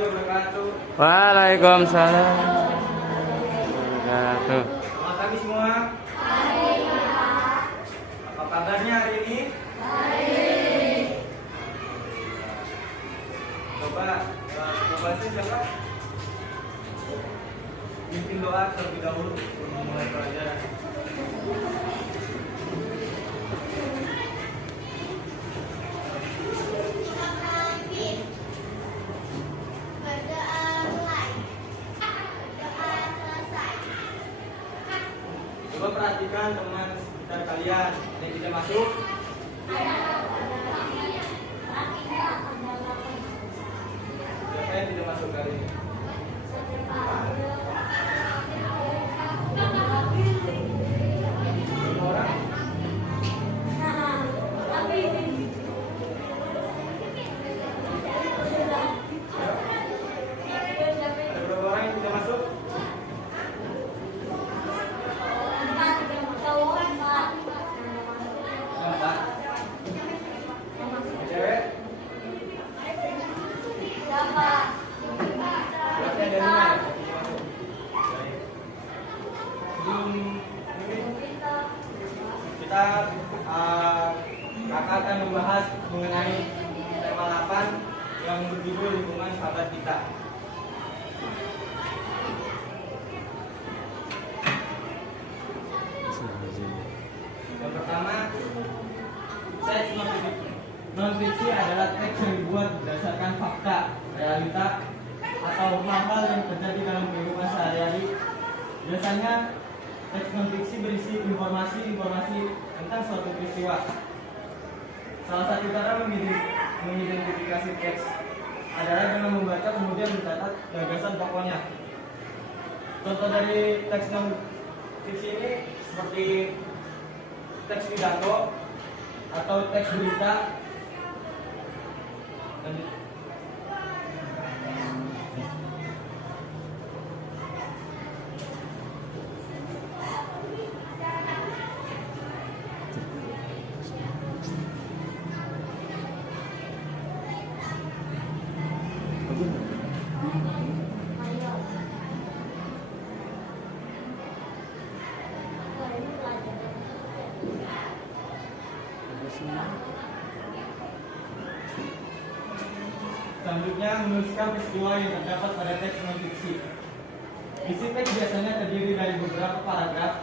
warahmatullahi wabarakatuh. Waalaikumsalam wabarakatuh. Selamat pagi semua. Apa kabarnya hari ini? Coba siapa? Bikin doa terlebih dahulu sebelum memulai pelajaran. Coba perhatikan teman sekitar kalian. Ada yang tidak masuk? Siapa yang tidak masuk kali ini? Berapa orang? Ada berapa orang yang tidak masuk? Empat. Cewek? Berarti ada 5 ya? Baik. Sebelum ini kita kakak akan membahas mengenai tema 8 yang berjudul lingkungan sahabat kita. Yang pertama, teks non-fiksi adalah teks yang dibuat berdasarkan fakta, realita, atau hal-hal yang terjadi dalam kehidupan sehari-hari. Biasanya, teks non-fiksi berisi informasi tentang suatu peristiwa. Salah satu cara mengidentifikasi teks adalah dengan membaca kemudian mencatat gagasan pokoknya. Contoh dari teks non-fiksi ini seperti teks pidato atau teks berita. Selanjutnya, menuliskan peristiwa yang terdapat pada teks non-fiksi. Isi teks biasanya terdiri dari beberapa paragraf,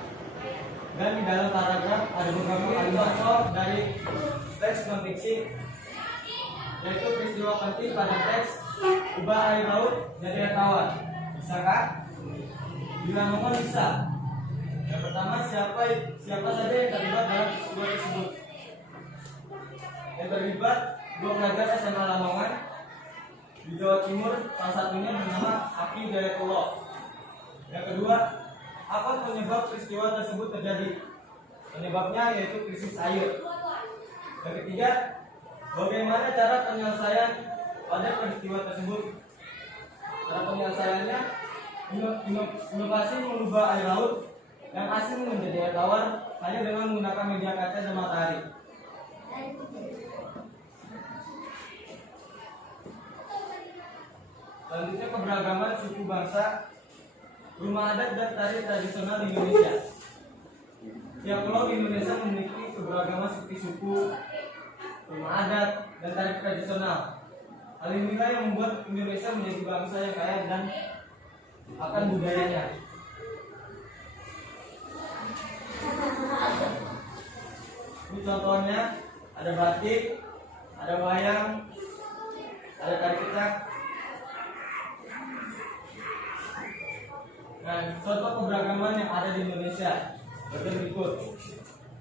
dan di dalam paragraf ada beberapa kalimat dari teks non-fiksi, yaitu peristiwa penting pada teks ubah air laut jadi air tawar. Bisakah? Bila mohon bisa. Yang pertama, siapa saja yang terlibat dalam peristiwa tersebut? Yang terlibat 2 pelajar SMA Lamongan di Jawa Timur, salah satunya bernama Aki Hidayatullah. Yang kedua, apa penyebab peristiwa tersebut terjadi? Penyebabnya yaitu krisis air. Yang ketiga, bagaimana cara penyelesaian pada peristiwa tersebut? Cara penyelesaiannya, inovasi mengubah air laut yang asin menjadi air tawar hanya dengan menggunakan media kaca dan matahari. Selanjutnya, keberagaman suku bangsa, rumah adat dan tari tradisional di Indonesia. Tiap pulau di Indonesia memiliki keberagaman seperti suku, rumah adat, dan tari tradisional. Hal inilah yang membuat Indonesia menjadi bangsa yang kaya dan akan budayanya. Ini contohnya, ada batik, ada wayang, ada tari kecak. Nah, contoh keberagaman yang ada di Indonesia berikut.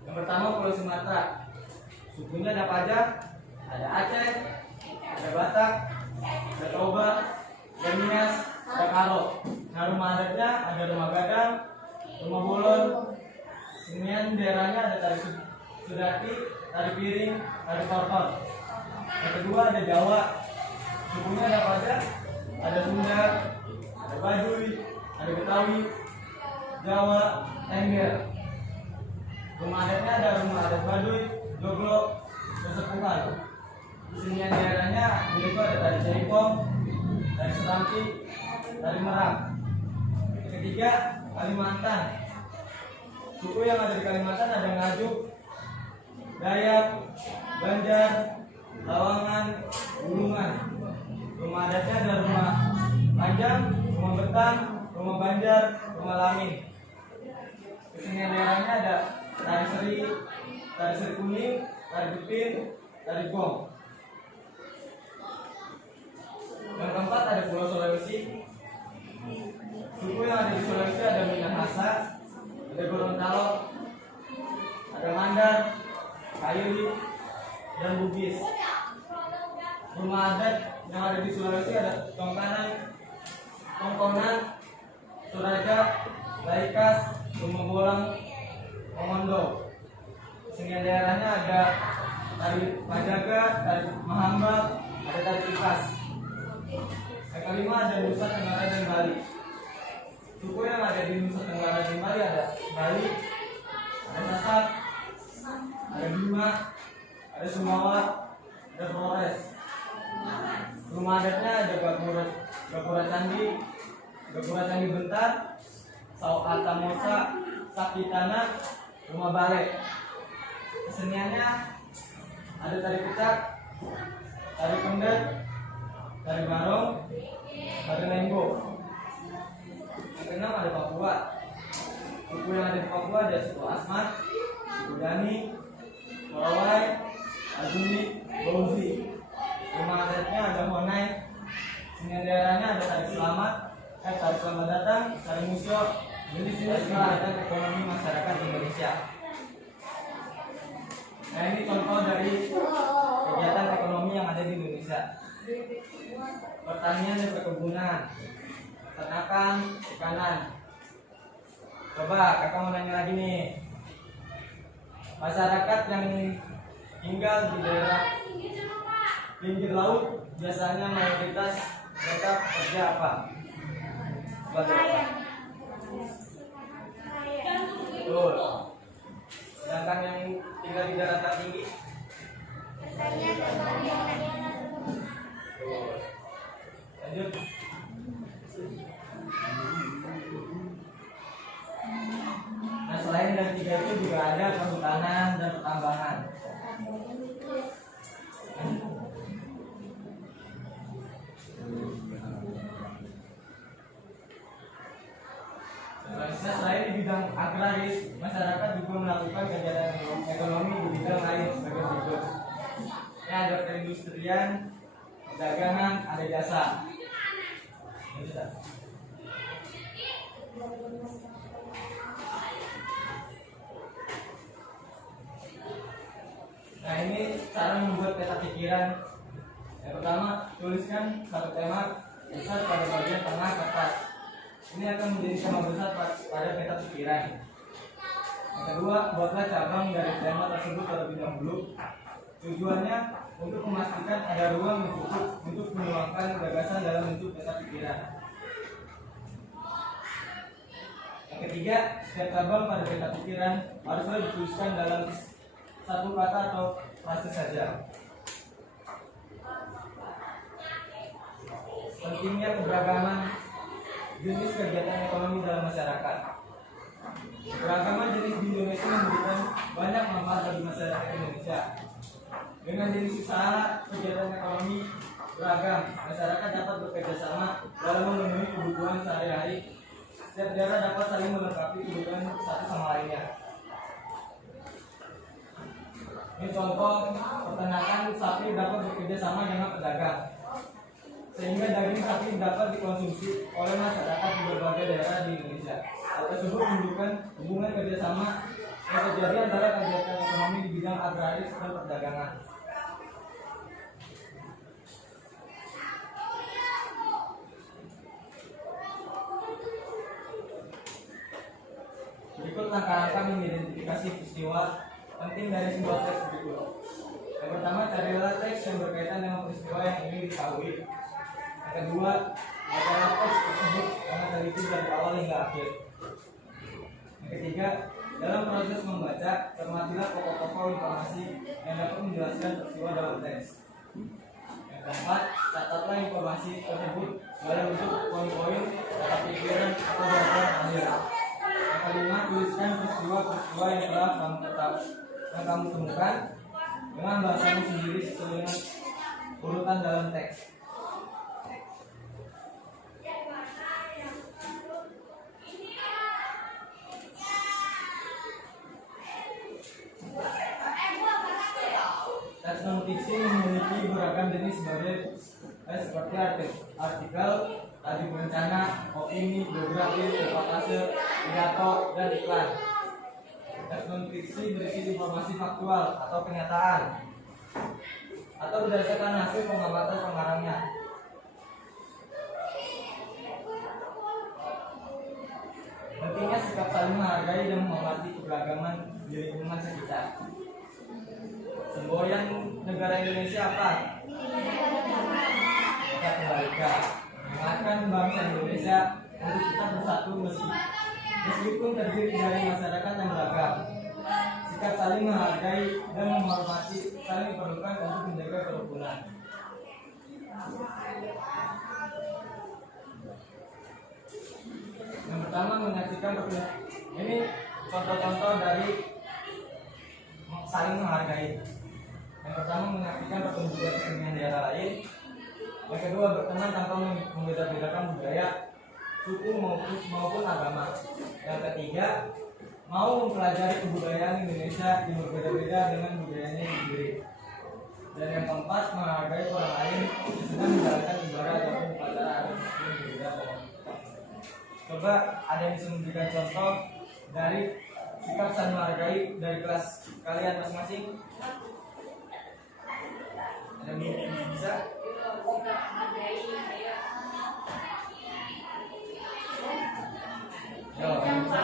Yang pertama, Pulau Sumatera. Sukunya ada apa aja? Ada Aceh, ada Batak, ada Toba, ada Nias, ada Karo. Nah, rumah adatnya ada rumah Gadang, rumah Bolon. Kemudian daerahnya ada tari Sudati, tari piring, tari tortor. Yang kedua ada Jawa. Sukunya ada apa aja? Ada Sunda, ada Baduy, ada Betawi, Jawa, Tengger. Rumah adatnya ada rumah adat Baduy, Joglo, dan Sepuhan. Kesenian daerahnya yaitu ada tari jaipong, tari Serambi dari Merak. Yang ketiga, Kalimantan. Suku yang ada di Kalimantan ada Ngaju, Dayak, Banjar, Lawangan, Bulungan. Rumah adatnya ada Rumah Panjang, Rumah Betang, Rumah Banjar, Rumah Lamin. Kesenian daerahnya ada tari seri kuning, tari bepin, tari gong. Yang keempat ada Pulau Sulawesi. Suku yang ada di Sulawesi ada Minahasa, ada Gorontalo, ada Mandar, Kaili, dan Bugis. Rumah adat yang ada di Sulawesi ada Tongkonan, Suraja, Laikas, Rumah Bolang, Mongondo. Kesenian daerahnya ada tari Pajaga, tari Mahambal, ada tari Tipas. Yang kelima ada Nusa Tenggara dan Bali. Suku yang ada di Nusa Tenggara dan Bali ada Bali, ada Sasak, ada Bima, ada Sumawa, ada Flores. Rumah adatnya ada Gapura Candi Bentar, Saukata Mosa, Sakitana, Rumah Balek. Keseniannya ada tari pecak, tari pendet, tari barong, tari lenggo. Yang keenam ada Papua. Suku yang ada di Papua ada suku Asmat, suku Dani, Korowai, Azuni, Bauzi. Rumah adatnya ada Honai. Kesenian daerahnya ada tari selamat datang, tari musyo. Jenis-jenis kegiatan ekonomi masyarakat Indonesia. Nah, ini contoh dari kegiatan ekonomi yang ada di Indonesia. Pertanian dan perkebunan, peternakan, perikanan. Coba kakak mau nanya lagi nih. Masyarakat yang tinggal di daerah pinggir laut biasanya mayoritas mereka kerja apa? Betul. Sedangkan yang tinggal di daratan tinggi? Betul. Lanjut. Nah, selain dari tiga itu juga ada perhutanan dan pertambangan. Selain di bidang agraris, masyarakat juga melakukan kegiatan ekonomi di bidang lain sebagai berikut. Ini ada perindustrian, perdagangan, ada jasa. Nah, ini cara membuat peta pikiran. Yang pertama, tuliskan satu tema besar pada bagian tengah kertas. Ini akan menjadi tema besar pada peta pikiran. Yang kedua, buatlah cabang dari tema tersebut terlebih dahulu. Tujuannya untuk memastikan ada ruang yang cukup untuk menuangkan gagasan dalam bentuk peta pikiran. Yang ketiga, setiap cabang pada peta pikiran haruslah dituliskan dalam satu kata atau frase saja. Pentingnya keberagaman jenis kegiatan ekonomi dalam masyarakat. Keragaman jenis di Indonesia memberikan banyak manfaat bagi masyarakat Indonesia. Dengan jenis usaha kegiatan ekonomi beragam, masyarakat dapat bekerja sama dalam memenuhi kebutuhan sehari-hari. Setiap daerah dapat saling melengkapi kebutuhan satu sama lainnya. Ini contoh peternakan sapi dapat bekerja sama dengan pedagang, sehingga daging sapi dapat dikonsumsi oleh masyarakat di berbagai daerah di Indonesia. Hal tersebut menunjukkan hubungan kerjasama yang terjadi antara kegiatan ekonomi di bidang agraris dan perdagangan. Berikut langkah-langkah mengidentifikasi peristiwa penting dari sebuah teks berikut. Yang pertama, carilah teks yang berkaitan dengan peristiwa yang ingin diketahui. Yang kedua, bacalah teks tersebut dengan teliti dari awal hingga akhir. Yang ketiga, dalam proses membaca, cermatilah pokok-pokok informasi yang dapat menjelaskan peristiwa dalam teks. Yang keempat, catatlah informasi tersebut dalam bentuk poin-poin kata pikiran atau jawaban akhir. Yang kelima, tuliskan peristiwa-peristiwa yang telah kamu temukan dengan bahasamu sendiri sesuai dengan urutan dalam teks. Teks non-fiksi memiliki beragam jenis seperti artikel, tadi berencana, opini, biografi, reportase, pidato, dan iklan. Teks non-fiksi berisi informasi faktual atau kenyataan atau berdasarkan hasil pengamatan pengarangnya. Pentingnya sikap saling menghargai dan menghormati keberagaman di lingkungan sekitar. Semboyan negara Indonesia apa? Kita kembalikan, mengingatkan bangsa Indonesia untuk kita bersatu meskipun terdiri dari masyarakat yang beragam. Sikap saling menghargai dan menghormati saling diperlukan untuk menjaga kerukunan. Yang pertama, menyaksikan ini contoh-contoh dari saling menghargai. Yang pertama, menyaksikan pertunjukan kesenian daerah lain. Yang kedua, berteman tanpa membeda-bedakan budaya, suku maupun agama. Yang ketiga, mau mempelajari kebudayaan Indonesia yang berbeda-beda dengan budayanya sendiri. Dan yang keempat, menghargai orang lain sedang menjalankan ibadah ataupun upacara adat yang berbeda. Coba ada yang bisa memberikan contoh dari sikap saling menghargai dari kelas kalian masing-masing? Ada yang bisa? Yo, yang bisa?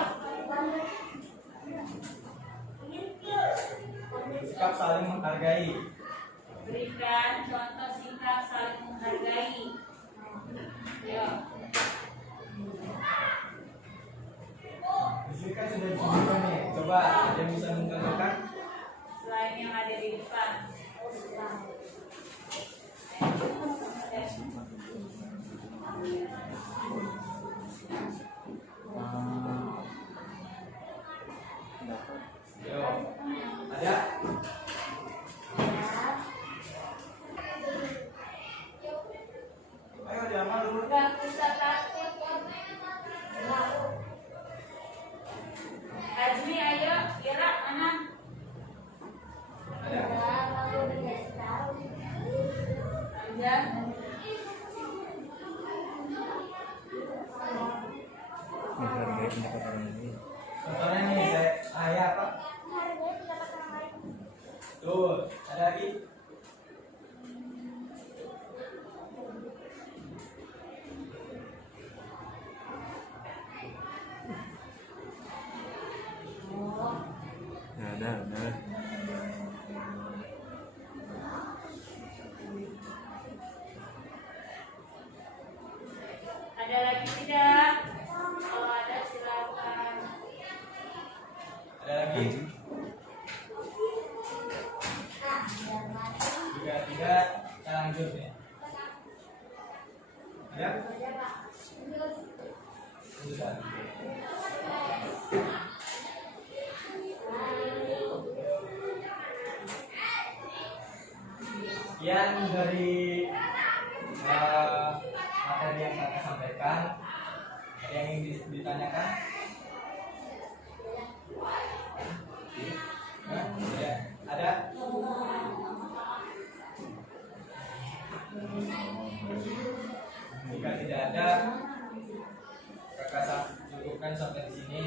Sikap saling menghargai. Berikan contoh sikap saling menghargai. Ya. Di sini kan sudah disebutkan nih. Coba ada yang bisa mencontohkan? Selain yang ada di depan. Yo, ada? Ayo diamal dulu. Gak usah takut. Ajmi, ayo, Ira, mana? Ada? Hamzah. Menghargai pendapat orang lain. Contohnya nih, saya apa? Tuh, ada lagi? Ada. Ada lagi tidak? Kalau ada silakan. Ada lagi? Jika tidak, kita lanjut ya. Ada? Lanjutkan. Sekian dari materi yang saya sampaikan. Ada yang ingin ditanyakan? Hah? Ya, ada? Jika tidak ada, kakak cukupkan sampai di sini.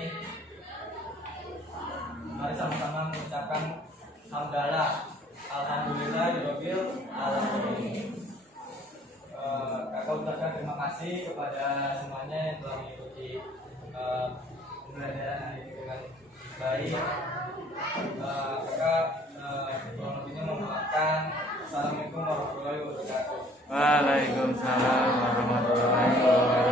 Mari sama-sama mengucapkan hamdalah, alhamdulillah, rabbil alamin. Kakak ucapkan terima kasih kepada semuanya yang telah mengikuti pembelajaran hari ini dengan baik. Kakak kurang lebihnya memaafkan. Assalamualaikum warahmatullahi wabarakatuh. Waalaikumsalam warahmatullahi wabarakatuh.